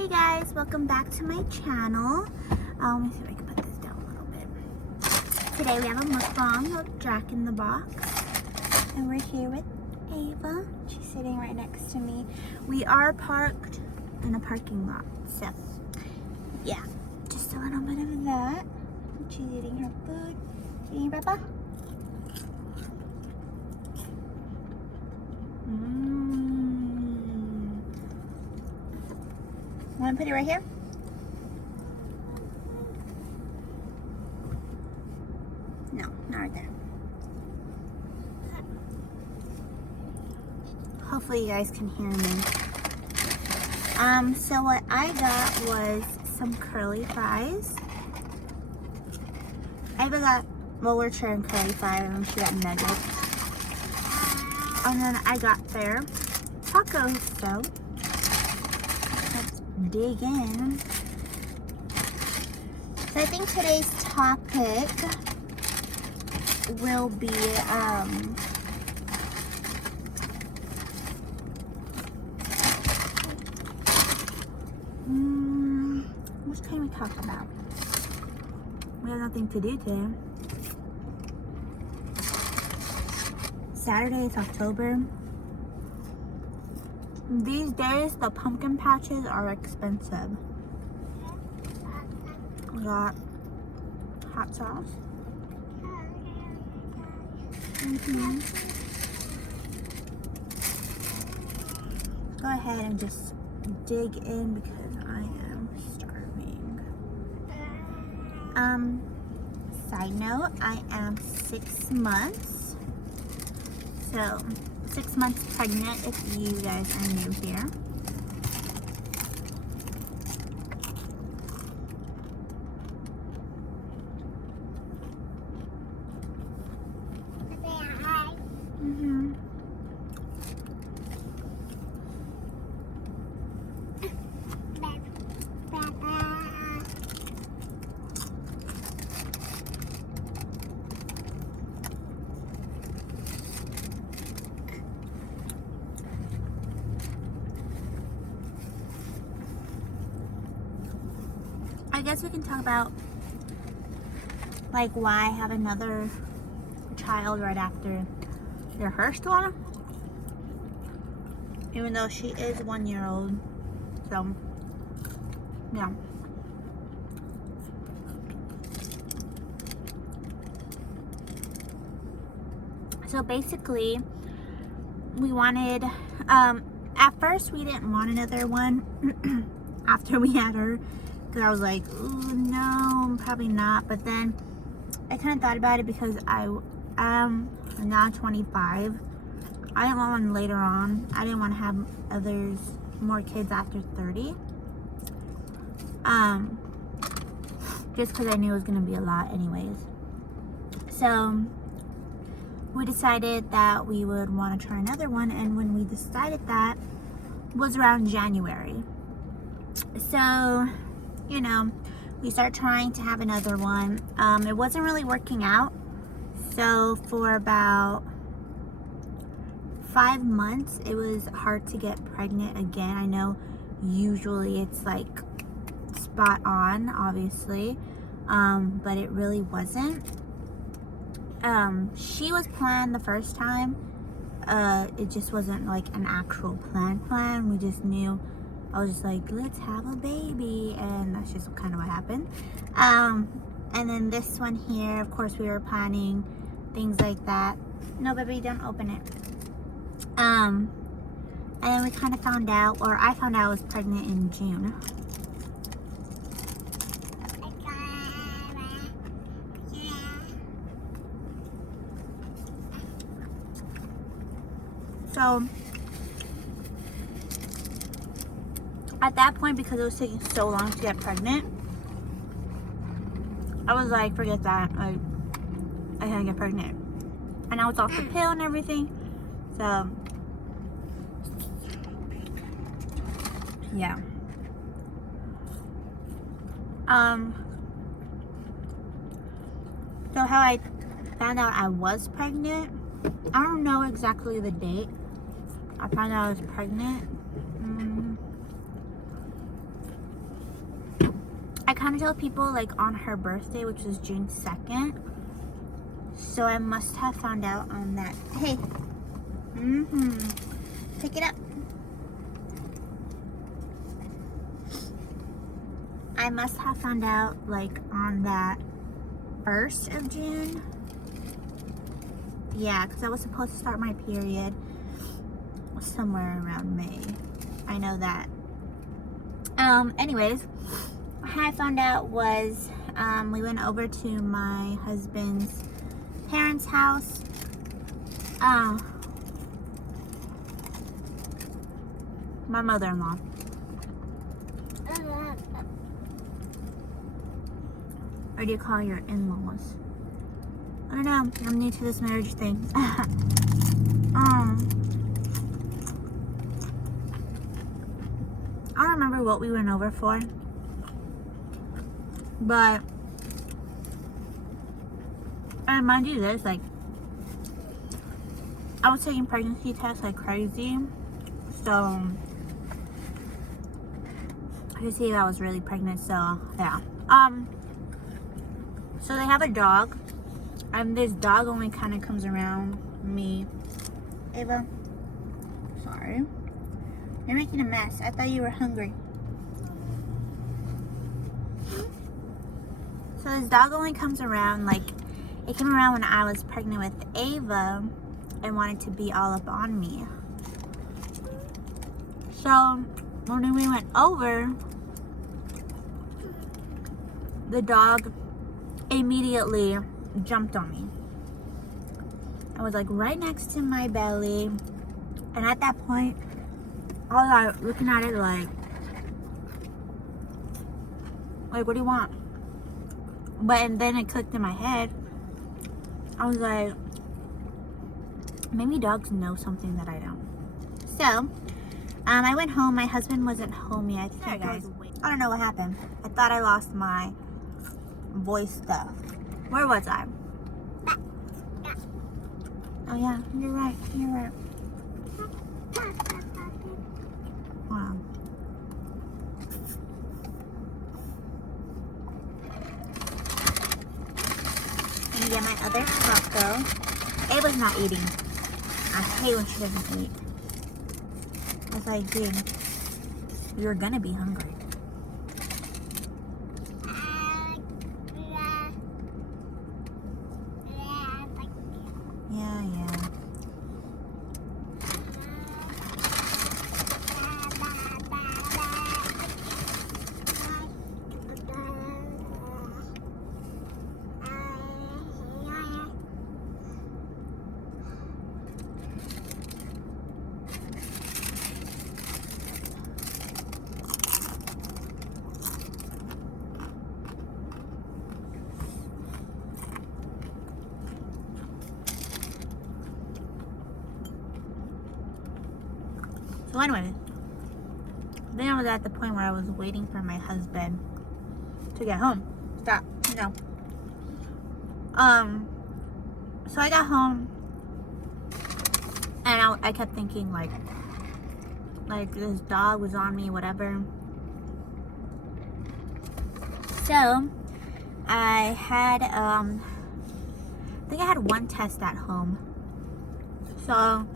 Hey guys, welcome back to my channel. Let me see if I can put this down a little bit. Today we have a mukbang of Jack in the Box. And we're here with Ava. She's sitting right next to me. We are parked in a parking lot. So, yeah. Just a little bit of that. She's eating her food. Eating Peppa? Want to put it right here? No, not right there. Hopefully you guys can hear me. So what I got was some curly fries. Ava got, well, we're sharing curly fries and she got nuggets. And then I got their taco stove. Dig in. So I think today's topic will be what can we talk about? We have nothing to do today. Saturday is October. These days, the pumpkin patches are expensive. We got hot sauce. Go ahead and just dig in because I am starving. Side note, I am 6 months. So, 6 months pregnant if you guys are new here. I guess we can talk about like why have another child right after your first one, even though she is 1 year old. So yeah. So basically we wanted at first we didn't want another one after we had her. Because I was like, ooh, no, probably not. But then I kind of thought about it because I am now 25. I didn't want one later on. I didn't want to have more kids after 30. Just because I knew it was going to be a lot anyways. So we decided that we would want to try another one. And when we decided that was around January. So, you know, we started trying to have another one. It wasn't really working out. So for about 5 months, it was hard to get pregnant again. I know usually it's like spot on, obviously, but it really wasn't. She was planned the first time. It just wasn't like an actual plan. We just knew. I was just like, let's have a baby, and that's just kind of what happened. And then this one here, of course, we were planning things like that. No, baby, don't open it. And then we kind of found out, or I found out I was pregnant in June. So at that point, because it was taking so long to get pregnant, I was like, forget that. Like, I can't get pregnant. And I was off the pill and everything. So, yeah. So how I found out I was pregnant, I don't know exactly the date. I found out I was pregnant. I kind of told people like on her birthday, which was June 2nd. So I must have found out on that. Hey. Pick it up. I must have found out like on that 1st of June. Yeah, because I was supposed to start my period somewhere around May. I know that. Anyways, how I found out was we went over to my husband's parents' house. My mother-in-law. Or do you call your in-laws? I don't know. I'm new to this marriage thing. I don't remember what we went over for. But I remind you this, like, I was taking pregnancy tests like crazy. So to see if I was really pregnant, so yeah. So they have a dog, and this dog only kind of comes around me. Ava, sorry, you're making a mess. I thought you were hungry. So this dog only comes around, like, it came around when I was pregnant with Ava and wanted to be all up on me. So when we went over, the dog immediately jumped on me. I was like right next to my belly, and at that point I was like looking at it like what do you want? And then it clicked in my head. I was like, maybe dogs know something that I don't. So I went home. My husband wasn't home yet. Sorry guys, I don't know what happened. I thought I lost my voice stuff. Where was I? Oh yeah, you're right. You're right. Wow. Let me get my other taco. Ava's not eating. I hate when she doesn't eat. I was like, dude, you're gonna be hungry. Yeah. So anyway, then I was at the point where I was waiting for my husband to get home. Stop. No. So I got home, and I kept thinking like this dog was on me, whatever. So I had I think I had one test at home. So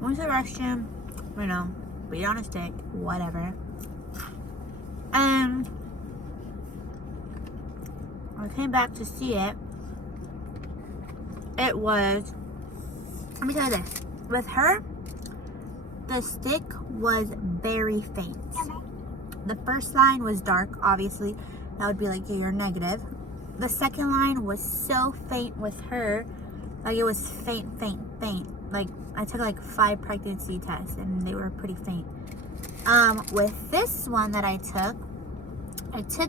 went to the restroom, you know, beat on a stick, whatever. And I came back to see it. It was, let me tell you this, with her, the stick was very faint. The first line was dark, obviously. That would be like, yeah, you're negative. The second line was so faint with her, like it was faint. Like I took like 5 pregnancy tests and they were pretty faint. With this one that I took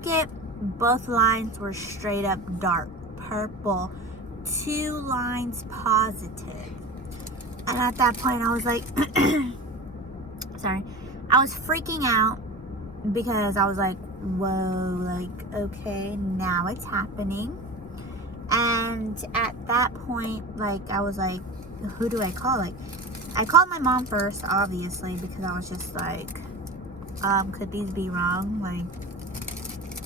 it, both lines were straight up dark purple, 2 lines positive. And at that point I was like, sorry, I was freaking out because I was like, whoa, like, okay, now it's happening. And at that point, like, I was like, who do I call? Like, I called my mom first, obviously, because I was just like, could these be wrong? Like,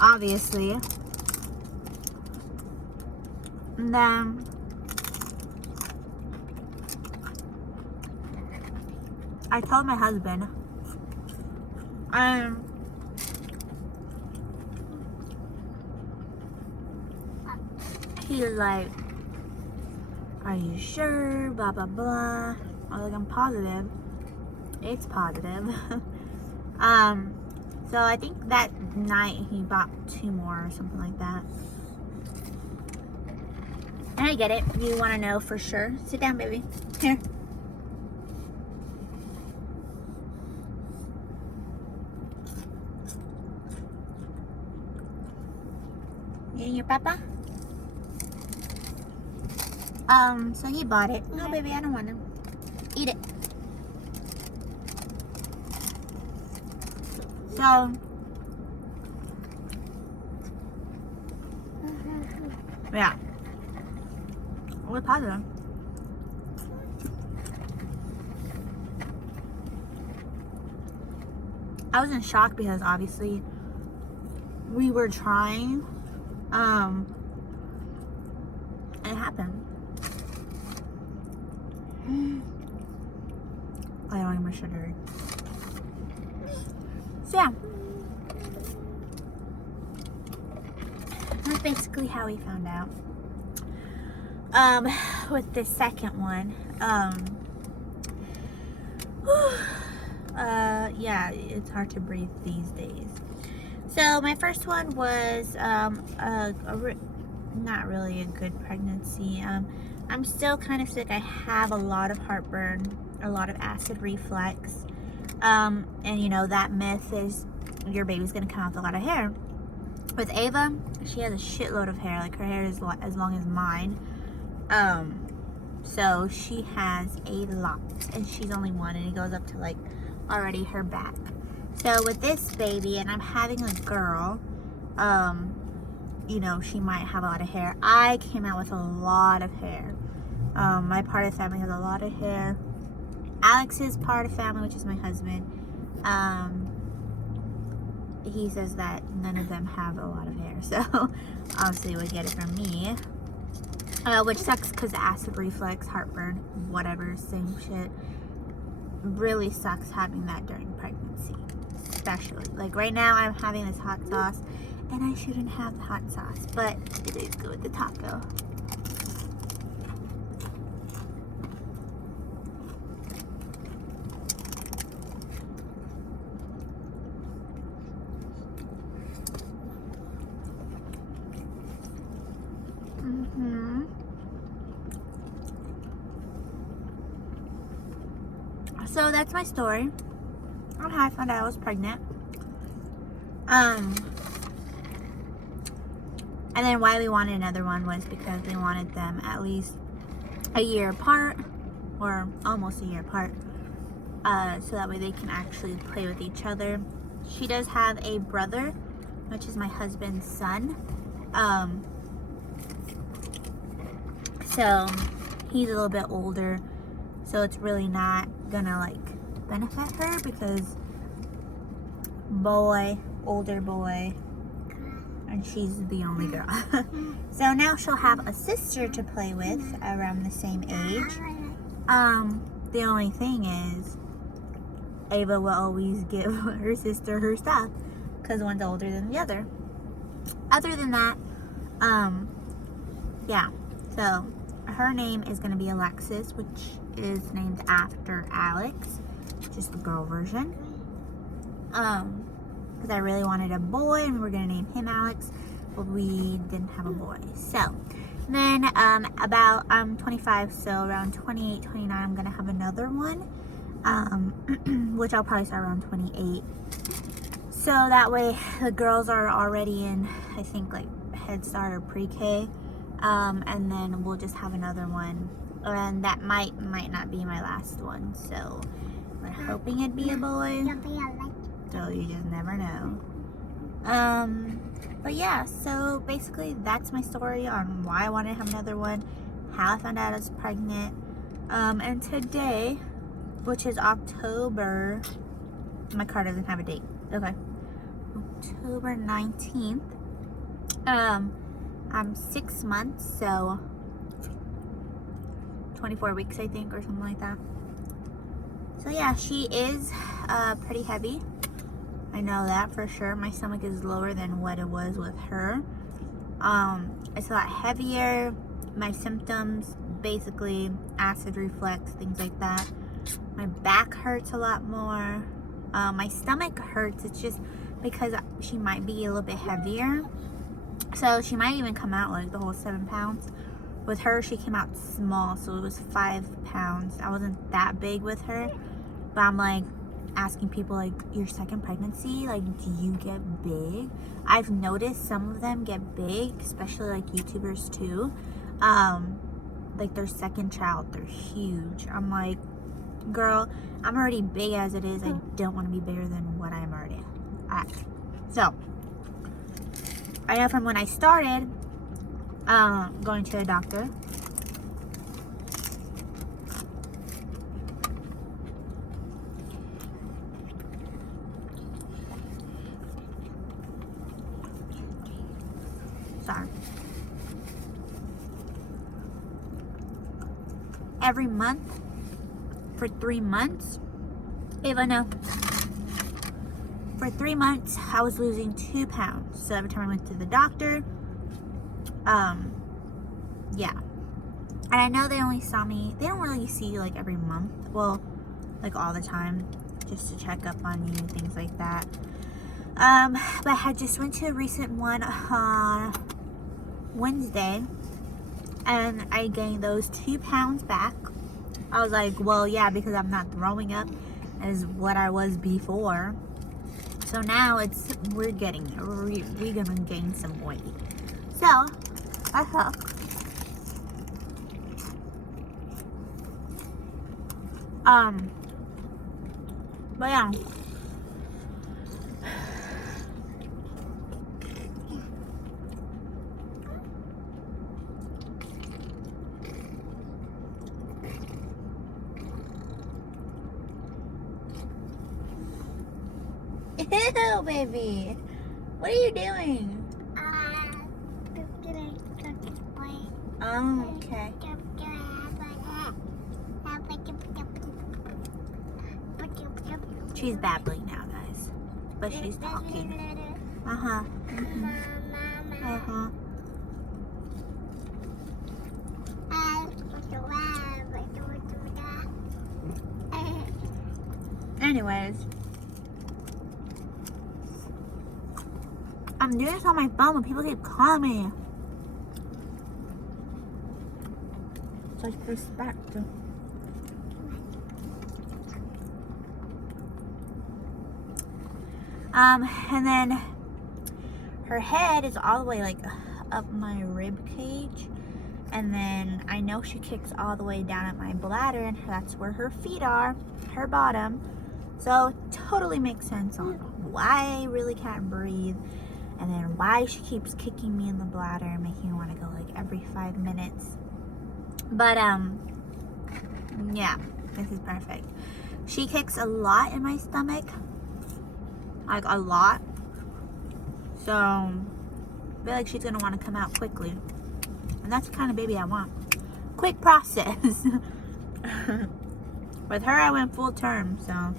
obviously. And then I told my husband, he was like, are you sure? Blah, blah, blah. I was like, I'm positive. It's positive. So I think that night he bought 2 more or something like that. And I get it. You want to know for sure. Sit down, baby. Here. You and your papa? So he bought it. No, baby, I don't want to. Eat it. So, yeah. We're positive. I was in shock because obviously we were trying. It happened. I don't even sugar. So yeah. That's basically how we found out. With the second one, yeah, it's hard to breathe these days. So my first one was not really a good pregnancy. I'm still kind of sick. I have a lot of heartburn, a lot of acid reflux, and you know that myth is your baby's gonna come out with a lot of hair. With Ava, she has a shitload of hair. Like her hair is as long as mine. So she has a lot, and she's only 1, and it goes up to like already her back. So with this baby, and I'm having a girl, you know, she might have a lot of hair. I came out with a lot of hair. My part of the family has a lot of hair. Alex's part of the family, which is my husband, he says that none of them have a lot of hair. So obviously would get it from me. Which sucks because acid reflux, heartburn, whatever, same shit. Really sucks having that during pregnancy. Especially. Like right now I'm having this hot sauce and I shouldn't have the hot sauce, but it is good with the taco. So that's my story on how I found out I was pregnant. And then why we wanted another one was because we wanted them at least a year apart, or almost a year apart, so that way they can actually play with each other. She does have a brother, which is my husband's son. So he's a little bit older, so it's really not gonna like benefit her because older boy, and she's the only girl. So now she'll have a sister to play with around the same age. The only thing is Ava will always give her sister her stuff because one's older than the other. Other than that, yeah, so her name is going to be Alexis, which is named after Alex, just the girl version. Because I really wanted a boy and we were going to name him Alex, but we didn't have a boy. So then I'm 25, so around 28, 29, I'm going to have another one, which I'll probably start around 28. So that way the girls are already in, I think, like Head Start or pre-K. And then we'll just have another one, and that might not be my last one, so we're hoping it'd be a boy, so you just never know. But yeah, so basically that's my story on why I wanted to have another one, how I found out I was pregnant, and today, which is October, my car doesn't have a date, okay, October 19th. I'm 6 months, so 24 weeks, I think, or something like that. So yeah, she is pretty heavy. I know that for sure. My stomach is lower than what it was with her. It's a lot heavier. My symptoms, basically acid reflux, things like that. My back hurts a lot more. My stomach hurts. It's just because she might be a little bit heavier. So she might even come out like the whole 7 pounds. With her, she came out small, so it was 5 pounds. I wasn't that big with her. But I'm like asking people, like, your second pregnancy, like, do you get big? I've noticed some of them get big, especially like YouTubers too. Like their second child, they're huge. I'm like, girl, I'm already big as it is. I don't want to be bigger than what I'm already at. So I know from when I started going to the doctor, sorry, every month for 3 months, Ava, no. For 3 months, I was losing 2 pounds. So every time I went to the doctor, yeah. And I know they only saw me, they don't really see you like every month. Well, like all the time, just to check up on you, things like that. But I had just went to a recent one on Wednesday, and I gained those 2 pounds back. I was like, well, yeah, because I'm not throwing up as what I was before. So now we're gonna gain some weight. So I hope. But yeah. Ew, baby. What are you doing? Oh, okay. She's babbling now, guys. But she's talking. Uh-huh. Mm-hmm. Uh-huh. Anyways. I'm doing this on my phone, but people keep calling me. It's like respect. And then her head is all the way like up my rib cage, and then I know she kicks all the way down at my bladder, and that's where her feet are, her bottom. So it totally makes sense on why I really can't breathe, and then why she keeps kicking me in the bladder and making me want to go like every 5 minutes. But yeah, this is perfect. She kicks a lot in my stomach, like a lot. So I feel like she's gonna want to come out quickly, and that's the kind of baby I want. Quick process. With her, I went full term, so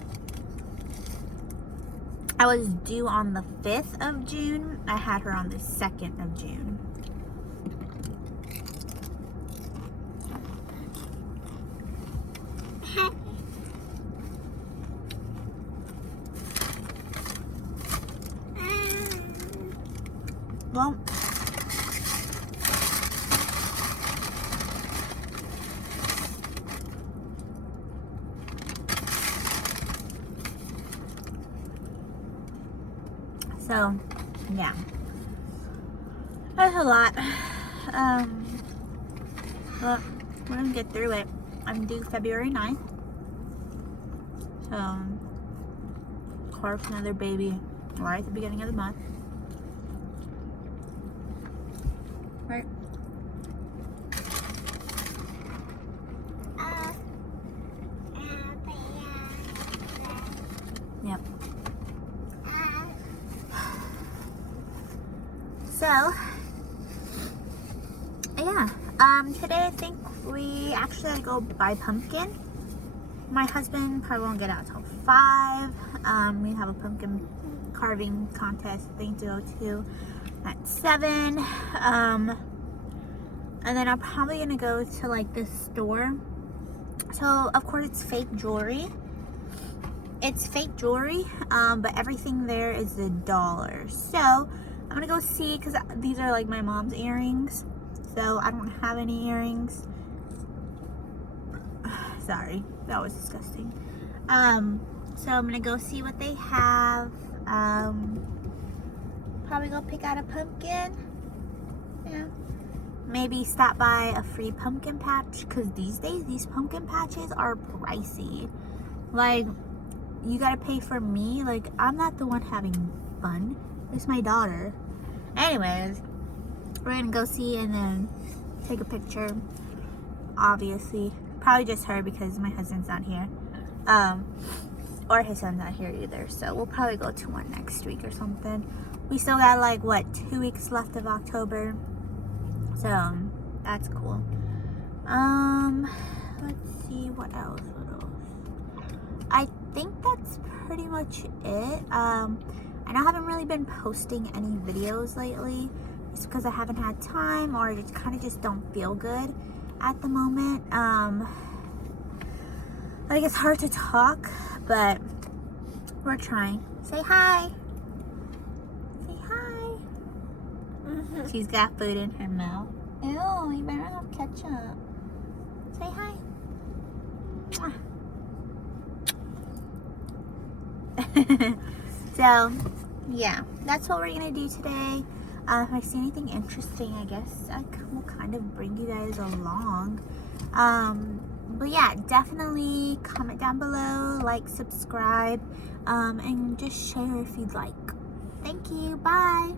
I was due on the 5th of June. I had her on the 2nd of June. Well, so yeah, that's a lot. But we're gonna get through it. I'm due February 9th. So, of course, another baby right at the beginning of the month. Right. Yep. So, yeah. Today I think we actually had to go buy pumpkin. My husband probably won't get out till 5. We have a pumpkin carving contest thing to go to at 7. And then I'm probably gonna go to like this store. So of course it's fake jewelry. It's fake jewelry, but everything there is $1. So I'm gonna go see, because these are like my mom's earrings. So I don't have any earrings. Sorry, that was disgusting. So I'm gonna go see what they have. Probably go pick out a pumpkin. Yeah. Maybe stop by a free pumpkin patch, because these days these pumpkin patches are pricey. Like, you gotta pay for me. Like, I'm not the one having fun. It's my daughter. Anyways, we're gonna go see and then take a picture. Obviously, probably just her because my husband's not here. Or his son's not here either. So we'll probably go to one next week or something. We still got like, what, 2 weeks left of October. So that's cool. Let's see what else. I think that's pretty much it. I know I haven't really been posting any videos lately. It's because I haven't had time, or I just kind of just don't feel good at the moment. Like, it's hard to talk, but we're trying. Say hi. Say hi. She's got food in her mouth. Ew, you better have ketchup. Say hi. So, yeah, that's what we're gonna do today. If I see anything interesting, I guess I will kind of bring you guys along. But yeah, definitely comment down below, like, subscribe, and just share if you'd like. Thank you. Bye.